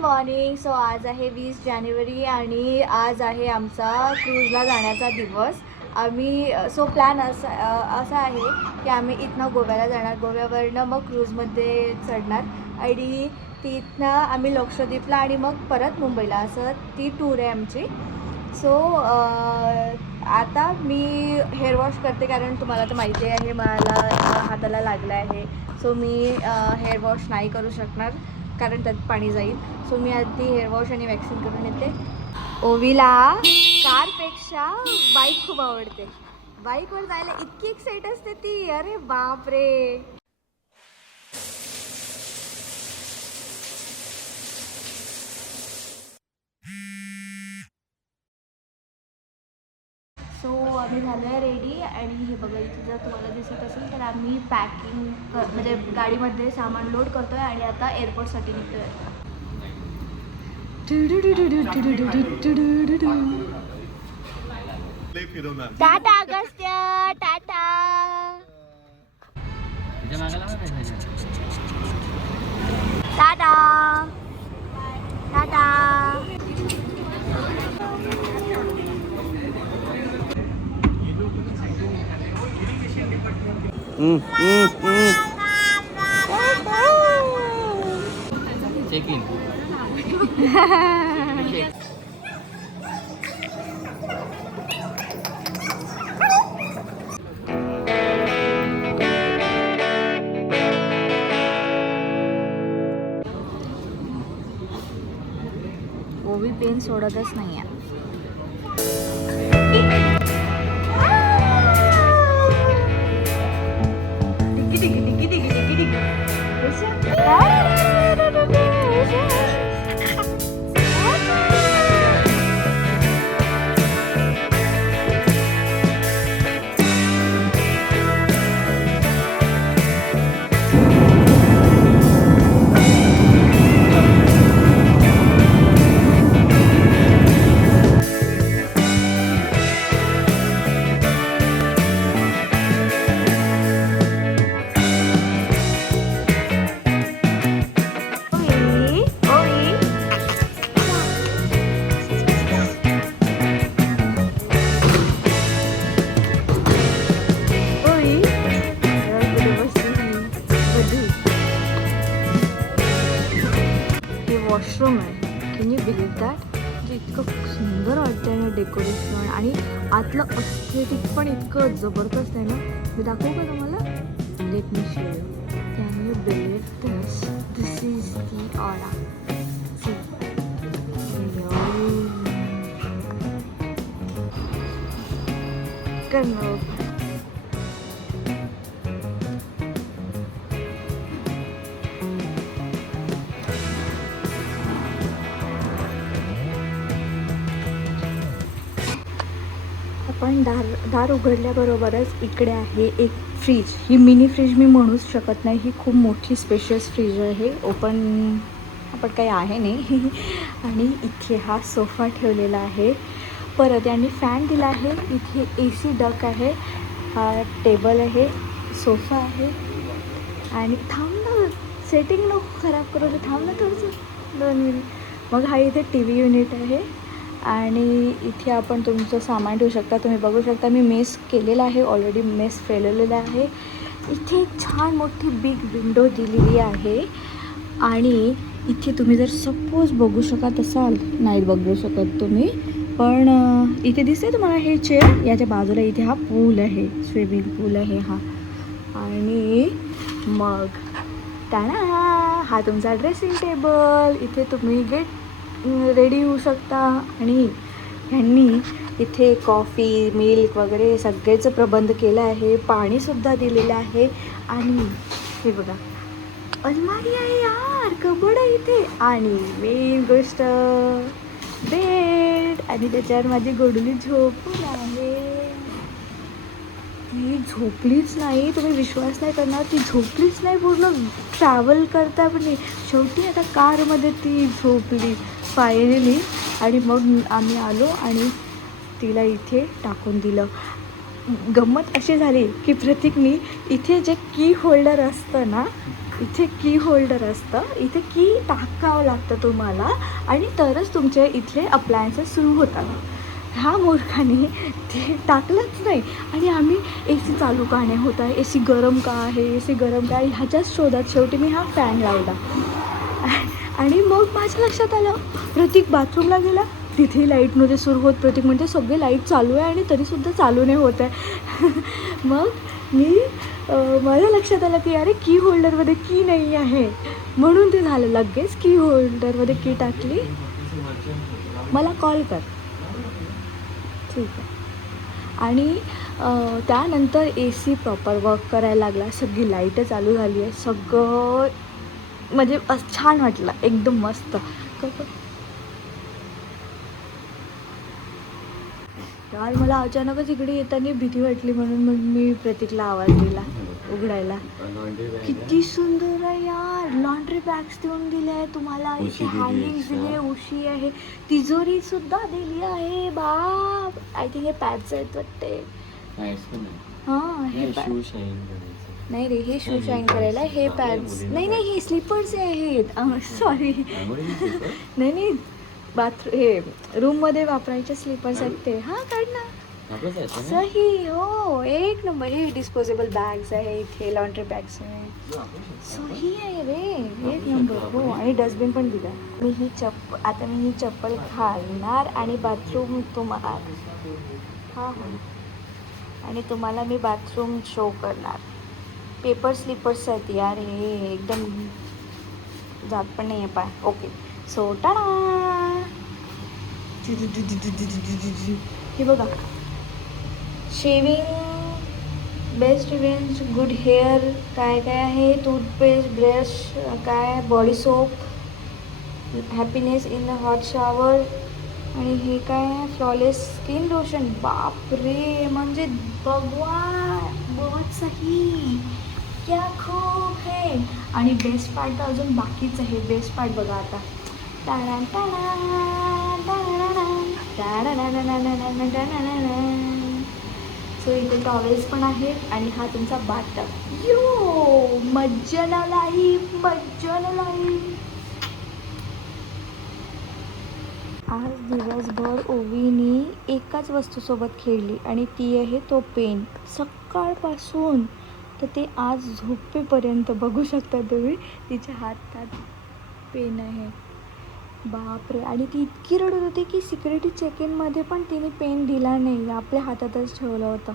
Morning. So आज आहे 20 जानेवारी आणि आज आहे आमचा क्रूजला जाण्याचा दिवस. आम्ही प्लॅन असा आहे की आम्ही इथनं गोव्याला जाणार, गोव्यावरनं मग क्रूजमध्ये चढणार आणि तिथनं आम्ही लक्षद्वीपला आणि मग परत मुंबईला, असं ती टूर आहे आमची. सो आता मी हेअर वॉश करते कारण तुम्हाला तर माहिती आहे मला हाताला लागलं आहे. सो मी हेअर वॉश नाही करू शकणार कारण त्यात पाणी जाईल. सो मी आधी हेअर वॉश आणि वॅक्सिंग करून येते. ओवीला कारपेक्षा बाईक खूप आवडते. बाईकवर जायला इतकी एक्साइट असते ती, अरे बापरे. सो आम्ही झालो आहे रेडी आणि हे बघा इथे जर तुम्हाला दिसत असेल तर आम्ही पॅकिंग म्हणजे गाडीमध्ये सामान लोड करतो आहे आणि आता एअरपोर्टसाठी निघतो आहे. Tata Agastya, tata tata tata. Check in. Ovi pen सोडतच नाही आहे. वॉशरूम आहे. Can you believe that? म्हणजे इतकं सुंदर वाटतं आहे डेकोरेशन आणि आतलं अस्थेटिक पण इतकं जबरदस्त आहे ना. मी दाखवू का तुम्हाला? Let me show you. Can you believe this? This is the aura. पण दार उघडल्याबरोबरच इकडे आहे एक फ्रीज. ही मिनी फ्रीज मी म्हणूच शकत नाही, ही खूप मोठी स्पेशियस फ्रीज आहे. ओपन काही आहे नाही. आणि इथे हा सोफा ठेवलेला आहे. परत यांनी फॅन दिला आहे. इथे AC डक आहे. हा टेबल आहे, सोफा आहे. आणि थांब ना, सेटिंग नको खराब करू, थांब ना थोडंसं 2 मिनिट. मग हा इथे TV युनिट आहे आणि इथे आपण तुमचं सामान ठेवू शकता. तुम्ही बघू शकता मी मेस केलेला आहे, ऑलरेडी मेस फैलवलेला आहे. इथे छान मोठी बिग विंडो दिलेली आहे आणि इथे तुम्ही जर सपोज बघू शकत असाल, नाही बघू शकत तुम्ही, पण इथे दिसते तुम्हाला हे चेअर, याच्या बाजूला इथे हा पूल आहे, स्विमिंग पूल आहे हा. आणि मग टाणा, हा तुमचा ड्रेसिंग टेबल. इथे तुम्ही रेडी होऊ शकता आणि ह्यांनी इथे कॉफी, मिल्क वगैरे सगळ्याचं प्रबंध केला आहे. पाणीसुद्धा दिलेलं आहे. आणि हे बघा अलमारी आहे यार, कबड आहे इथे. आणि मेन गोष्ट बेड. आणि त्याच्यावर माझी गोडली झोपून आहे. ती झोपलीच नाही, तुम्ही विश्वास नाही करणार, ती झोपलीच नाही पूर्ण ट्रॅव्हल करता पण नाही. शेवटी आता कारमध्ये ती झोपली फायनली. आणि मग आम्ही आलो आणि तिला इथे टाकून दिलं. गंमत अशी झाली की प्रतीकनी इथे जे की होल्डर असतं ना इथे की होल्डर असतं, इथे की टाकावं लागतं तुम्हाला आणि तरच तुमचे इथले अप्लायन्सेस सुरू होतात. ह्या मूर्खाने ते टाकलंच नाही आणि आम्ही ए सी चालू का नाही होत आहे, ए सी गरम का आहे, ए सी गरम का आहे, ह्याच्याच शोधात शेवटी मी हा फॅन लावला. आणि मग माझ्या लक्षात आलं, प्रतीक बाथरूमला गेला, तिथेही लाईट नव्हते सुरू होत. प्रतीक म्हणते सगळे लाईट चालू आहे आणि तरीसुद्धा चालू नाही होत आहे. मग मी माझ्या लक्षात आलं की अरे की होल्डरमध्ये की नाही आहे, म्हणून ते झालं. लगेच की होल्डरमध्ये की टाकली. मला कॉल कर. ठीक आहे. आणि त्यानंतर ए सी प्रॉपर वर्क करायला लागला, सगळी लाईटं चालू झाली आहे, सगळं म्हणजे छान वाटलं, एकदम मस्त. यार मला अचानकच इकडे येताना भीती वाटली, म्हणून मग मी प्रतीकला आवाज दिला उघडायला. किती सुंदर आहे यार, लॉन्ड्री बॅग्स देऊन दिले आहे तुम्हाला, इथे हँगिंग्स दिले आहे, उशी आहे, तिजोरी सुद्धा दिली आहे. बाप, आय थिंक हे पॅड्स आहेत वाटते. हां, हे नाही रे, हे शू शाईन करायला, हे पॅड्स नाही नाही, हे स्लीपर्स आहेत. सॉरी नाही नाही, हे रूममध्ये वापरायचे स्लीपर्स आहेत ते. हां काढ ना. सही हो, एक नंबर. हे डिस्पोजेबल बॅग्स आहे इथे, लॉन्ड्री बॅग्स आहे, सही आहे रे, एक नंबर. हो, आणि डस्टबिन पण दिला. आता मी ही चप्पल घालणार आणि बाथरूम तुम्हाला हां हां आणि तुम्हाला मी बाथरूम शो करणार. पेपर स्लीपर्स आहेत यार, हे एकदम जात पण नाही आहे पाय. ओके, सो टाडा. हे बघा, shaving best revenge good hair, काय काय आहे, टूथपेस्ट, ब्रश, काय body soap, happiness in a hot shower, आणि हे काय आहे, फ्लॉलेस स्किन लोशन. बापरे, म्हणजे भगवान, बहुत सही, क्या खूप है. आणि बेस्ट पार्ट तर अजून बाकीच आहे. बेस्ट पार्ट बघा आता. सो इथे टॉवेल्स पण आहेत आणि हा तुमचा बाथटब. यो, मज्जा ना लाईफ, मज्जा ना लाईफ. आज दिवसभर ओवीनी एकाच वस्तूसोबत खेळली आणि ती आहे तो पेन, सकाळपासून तर ते आज झोपेपर्यंत. बघू शकता तुम्ही, तिच्या हातात पेन आहे. बापरे, आणि ती इतकी रडत होती की सिक्युरिटी चेक इनमध्ये पण तिने पेन दिला नाही, आपल्या हातातच ठेवलं होतं.